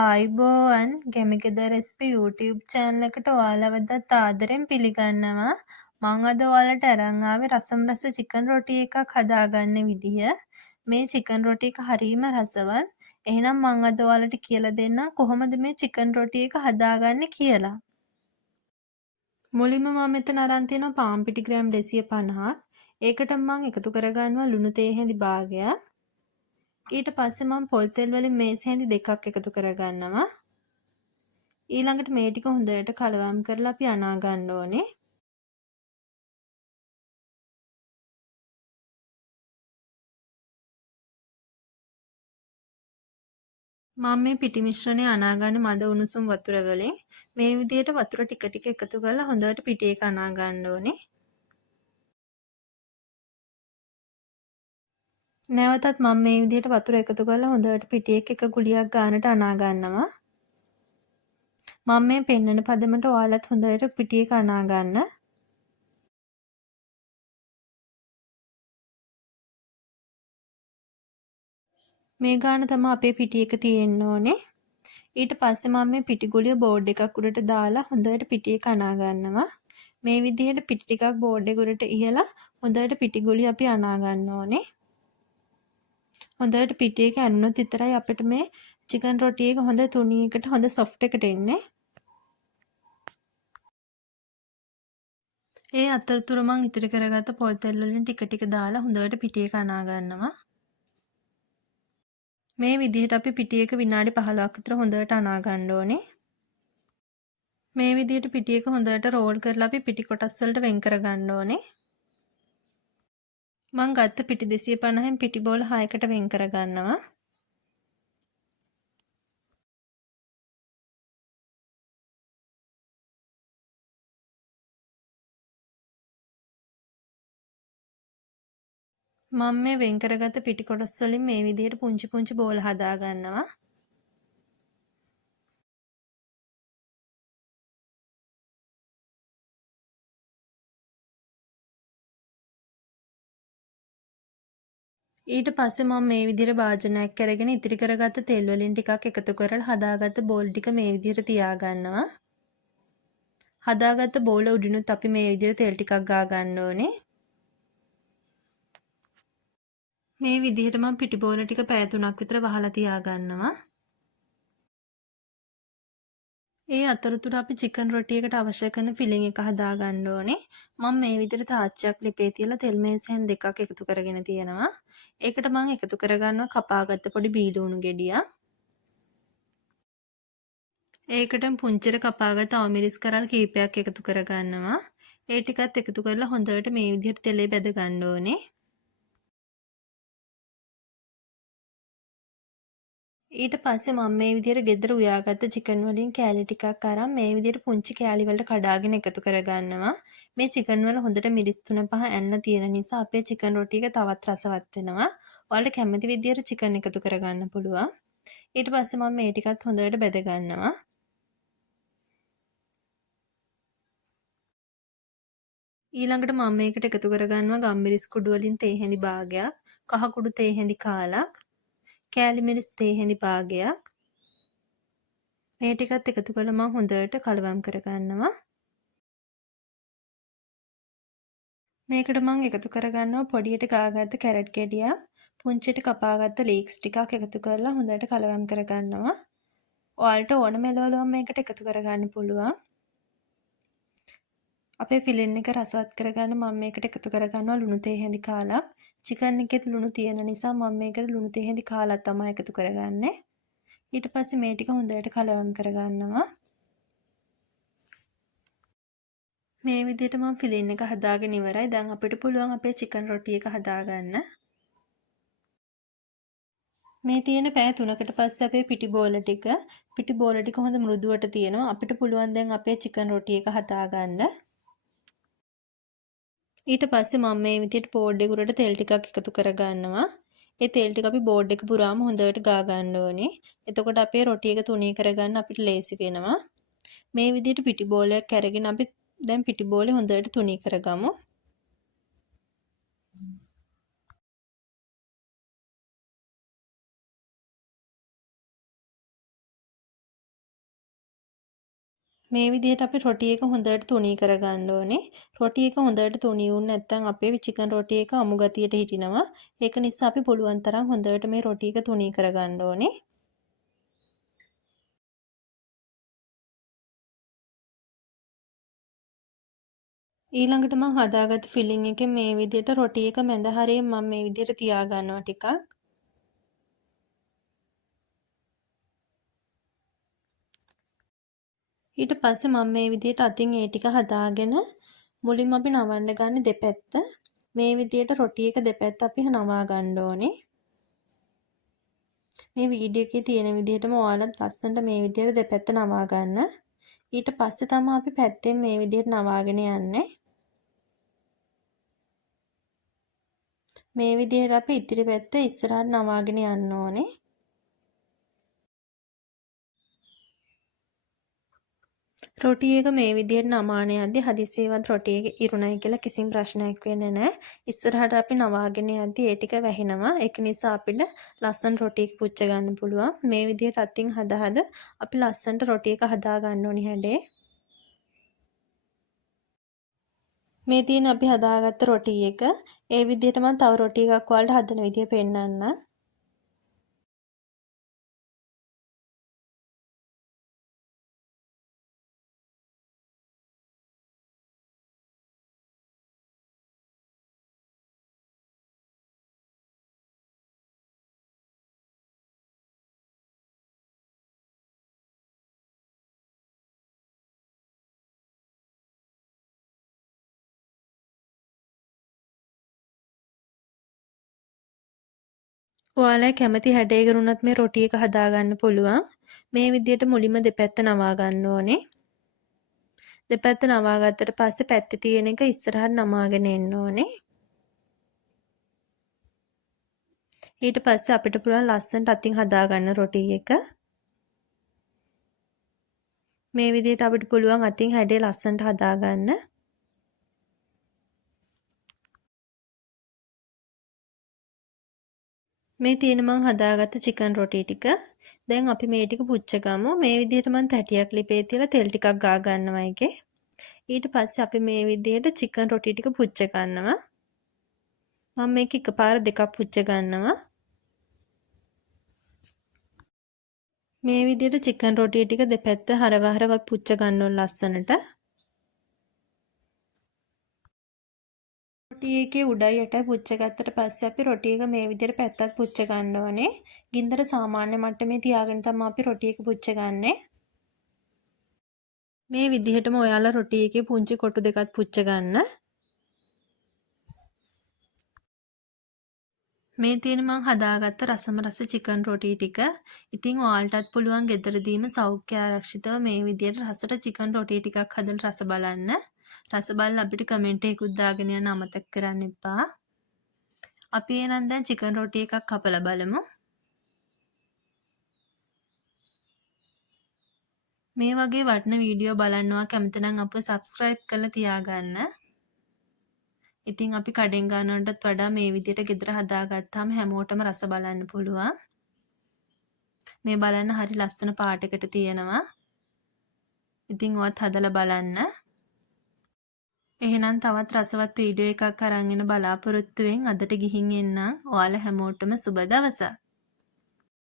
ආයුබෝවන් ගැමිගෙද recipe YouTube channel එකට ඔයාලව දත් ආදරෙන් පිළිගන්නවා. මම අද ඔයාලට අරන් ආවේ රසම් රස චිකන් රොටි එකක් හදාගන්න විදිය. මේ චිකන් රොටි එක හරිම රසවත්. එහෙනම් මම අද ඔයාලට කියලා දෙන්නම් කොහොමද මේ චිකන් රොටි එක හදාගන්නේ කියලා. මුලින්ම මම මෙතන අරන් තියෙනවා පාන් පිටි ග්‍රෑම් 250ක්. ඒකට මම එකතු කරගන්නවා ලුණු තේ හැඳි භාගයක්. ඊට පස්සේ මම පොල් තෙල් වලින් මේස් හැඳි දෙකක් එකතු කරගන්නවා. ඊළඟට මේ ටික හොඳට කලවම් කරලා අපි අනා ගන්න ඕනේ. මම මේ පිටි මිශ්‍රණය අනා ගන්න මද උණුසුම් වතුර වලින් මේ විදිහට වතුර ටික ටික එකතු කරලා හොඳට පිටි එක අනා ගන්න ඕනේ. නැවතත් මම මේ විදිහට වතුර එකතු කරලා හොඳට පිටි එක ගුලියක් ගන්නට අනා ගන්නවා. මම මේ පෙන්නන පදමට ඔයාලත් හොඳට පිටි එක අනා ගන්න. මේ ගාන තමයි අපේ පිටි එක තියෙන්න ඕනේ. ඊට පස්සේ මම මේ පිටි ගුලිය බෝඩ් එකක් උඩට දාලා හොඳට පිටි එක අනා ගන්නවා. මේ විදිහට පිටි ටිකක් බෝඩ් එක උඩට ඉහලා හොඳට පිටි ගුලිය අපි අනා ගන්න ඕනේ. හොඳට පිටි එක ඇනුනොත් විතරයි අපිට මේ චිකන් රොටි එක හොඳ තුනීකට හොඳ සොෆ්ට් එකට එන්නේ. ඒ අතරතුර මම ඉතිරි කරගත්ත පොල් තෙල් වලින් ටික ටික දාලා හොඳට පිටි එක අනා ගන්නවා. මේ විදිහට අපි පිටි එක විනාඩි 15ක් විතර හොඳට අනා ගන්න ඕනේ. මේ විදිහට පිටි එක හොඳට රෝල් කරලා අපි පිටි කොටස් වලට වෙන් කර ගන්න ඕනේ. මම ගත්ත පිටි 250න් පිටි බෝල 6කට වෙන් කර ගන්නවා. මම මේ වෙන් කරගත්ත පිටි කොටස් වලින් මේ විදිහට පුංචි පුංචි බෝල හදා ගන්නවා. ඊට පස්සේ මම මේ විදිහට භාජනයක් අරගෙන ඉතිරි කරගත්ත තෙල් වලින් ටිකක් එකතු කරලා හදාගත්ත බෝල් ටික මේ විදිහට තියා ගන්නවා. හදාගත්ත බෝල උඩිනුත් අපි මේ විදිහට තෙල් ටිකක් ගා ගන්න ඕනේ. මේ විදිහට මම පිටි බෝල ටික පැය 3ක් විතර වහලා තියා ගන්නවා. ඒ අතරතුර අපි චිකන් රොටි එකට අවශ්‍ය කරන ෆිලිං එක හදා ගන්න ඕනේ. මම මේ විදිහට තාච්චියක් ලිපේ තියලා තෙල් මේසයෙන් දෙකක් එකතු කරගෙන තියෙනවා. ඒකට මම එකතු කරගන්නවා කපාගත්ත පොඩි බීලුණු ගෙඩියක්. ඒකට පුංචිට කපාගත්ත අවමිරිස් කරල් කීපයක් එකතු කරගන්නවා. ඒ ටිකත් එකතු කරලා හොඳට මේ විදිහට තෙලේ බැද ගන්න ඕනේ. ඊට පස්සේ මම මේ විදිහට ගෙදර උයාගත්ත චිකන් වලින් කෑලි ටිකක් අරන් මේ විදිහට පුංචි කෑලි වලට කඩාගෙන එකතු කරගන්නවා. මේ චිකන් වල හොඳට මිරිස් 3-5 ඇන්න තියෙන නිසා අපේ චිකන් රොටි එක තවත් රසවත් වෙනවා. ඔයාලට කැමති විදිහට චිකන් එකතු කරගන්න පුළුවන්. ඊට පස්සේ මම මේ ටිකත් හොඳට බැද ගන්නවා. ඊළඟට මම මේකට එකතු කරගන්නවා ගම්මිරිස් කුඩු වලින් තේ හැඳි භාගයක්, කහ කුඩු තේ හැඳි කාලක්, කෑලි මිරිස් තේ හැඳි භාගයක්. මේ ටිකත් එකතු කරලා මම හොඳට කලවම් කරගන්නවා. මේකට මම එකතු කරගන්නවා පොඩියට ගාගත්ත කැරට් ගෙඩියක්, පුංචියට කපාගත්ත ලීක්ස් ටිකක් එකතු කරලා හොඳට කලවම් කරගන්නවා. ඔයාලට ඕනම එළවලුවක් මේකට එකතු කරගන්න පුළුවන්. අපේ ෆිලින් එක රසවත් කරගන්න මම මේකට එකතු කරගන්නවා ලුණු තේ හැඳි කාලක්. චිකන් එකෙත් ලුණු තියෙන නිසා මම මේකට ලුණු තේ හැඳි කාලක් තමයි එකතු කරගන්නේ. ඊට පස්සේ මේ ටික හොඳට කලවම් කරගන්නවා. මේ විදිහට මම ෆිලින් එක හදාගෙන ඉවරයි. දැන් අපිට පුළුවන් අපේ චිකන් රොටි එක හදාගන්න. මේ තියෙන පැය 3කට පස්සේ අපේ පිටි බෝල ටික හොඳ මෘදුවට තියෙනවා. අපිට පුළුවන් දැන් අපේ චිකන් රොටි එක හදාගන්න. ඊට පස්සේ මම මේ විදිහට බෝඩ් එක උඩට තෙල් ටිකක් එකතු කරගන්නවා. ඒ තෙල් ටික අපි බෝඩ් එක පුරාම හොඳට ගා ගන්න ඕනේ. එතකොට අපේ රොටි එක තුනී කරගන්න අපිට ලේසි වෙනවා. මේ විදිහට පිටි බෝලයක් අරගෙන අපි දැන් පිටි බෝලේ හොඳට තුනී කරගමු. මේ විදිහට අපි රොටි එක හොඳට තුනී කරගන්න ඕනේ. රොටි එක හොඳට තුනී වුනේ නැත්නම් අපේ චිකන් රොටි එක අමු ගතියට හිටිනවා. ඒක නිසා අපි පුළුවන් තරම් හොඳට මේ රොටි එක තුනී කරගන්න ඕනේ. ඊළඟට මම හදාගත්ත ෆිලිං එකෙන් මේ විදිහට රොටි එක මැද හරියෙන් මම මේ විදිහට තියා ගන්නවා ටිකක්. ඊට පස්සේ මම මේ විදිහට අතින් ඒ ටික හදාගෙන මුලින්ම අපි නවන්න ගන්න දෙපැත්ත. මේ විදිහට රොටි එක දෙපැත්ත අපි නවා ගන්න ඕනේ. මේ වීඩියෝ එකේ තියෙන විදිහටම ඔයාලත් ලස්සනට මේ විදිහට දෙපැත්ත නවා ගන්න. ඊට පස්සේ තමයි අපි පැත්තෙන් මේ විදිහට නවාගෙන යන්නේ. මේ විදිහට අපි ඉතිරි පැත්ත ඉස්සරහට නවාගෙන යන්න ඕනේ. රොටි එක මේ විදිහට නමාන යද්දි හදිසියෙවත් රොටි එක ඉරුණයි කියලා කිසිම ප්‍රශ්නයක් වෙන්නේ නැහැ. ඉස්සරහට අපි නවාගෙන යද්දි ඒ ටික වැහෙනවා. ඒක නිසා අපිට ලස්සන රොටි එක පුච්ච ගන්න පුළුවන්. මේ විදිහට අතින් හද අපි ලස්සනට රොටි එක හදා ගන්න ඕනි හැඩේ. මේ තියෙන අපි හදාගත්ත රොටි එක ඒ විදිහට මම තව රොටි එකක් ඔයාලට හදන විදිය පෙන්නන්නම්. ඔයාලා කැමති හැඩයකට උනත් මේ රොටි එක හදාගන්න පුළුවන්. මේ විදිහට මුලින්ම දෙපැත්ත නවා ගන්න ඕනේ. දෙපැත්ත නවා ගත්තට පස්සේ පැත්තේ තියෙන එක ඉස්සරහට නමාගෙන එන්න ඕනේ. ඊට පස්සේ අපිට පුළුවන් ලස්සනට අතින් හදාගන්න රොටි එක. මේ විදිහට අපිට පුළුවන් අතින් හැඩය ලස්සනට හදාගන්න. මේ තියෙන මං හදාගත්ත චිකන් රොටි ටික. දැන් අපි මේ ටික පුච්ච ගමු. මේ විදිහට මං තැටියක් ලිපේ තියලා තෙල් ටිකක් ගා ගන්නවා එකේ. ඊට පස්සේ අපි මේ විදිහට චිකන් රොටි ටික පුච්ච ගන්නවා. මම මේක එකපාර දෙකක් පුච්ච ගන්නවා. මේ විදිහට චිකන් රොටි ටික දෙපැත්ත හරව පුච්ච ගන්න ඕන ලස්සනට. රොටි එකේ උඩයි යටයි පුච්ච ගත්තට පස්සේ අපි රොටි එක මේ විදිහට පැත්තත් පුච්ච ගන්න ඕනේ. ගින්දර සාමාන්‍ය මට්ටමේ තියාගෙන තමයි අපි රොටි එක පුච්ච ගන්නෙ. මේ විදිහටම ඔයාලා රොටි එකේ පුංචි කොටු දෙකත් පුච්ච ගන්න. මේ තියෙන මං හදාගත්ත රසම රස චිකන් රොටි ටික. ඉතින් ඔයාලටත් පුළුවන් ගෙදරදීම සෞඛ්‍ය ආරක්ෂිතව මේ විදිහට රසට චිකන් රොටි ටිකක් හදලා රස බලන්න. රස බලලා අපිට කමෙන්ට් එකකුත් දාගෙන යන්න අමතක කරන්න එපා. අපි එහෙනම් දැන් චිකන් රොටි එකක් කපලා බලමු. මේ වගේ වටින වීඩියෝ බලන්නවා කැමති නම් අපව subscribe කරලා තියාගන්න. ඉතින් අපි කඩෙන් ගන්නවටත් වඩා මේ විදිහට ගෙදර හදාගත්තාම හැමෝටම රස බලන්න පුළුවන්. මේ බලන්න හරි ලස්සන පාටයකට තියෙනවා. ඉතින් ඔයත් හදලා බලන්න. එහෙනම් තවත් රසවත් වීඩියෝ එකක් අරන් එන බලාපොරොත්තු වෙමින් අදට ගිහින් එන්නම්. ඔයාලා හැමෝටම සුබ දවසක්.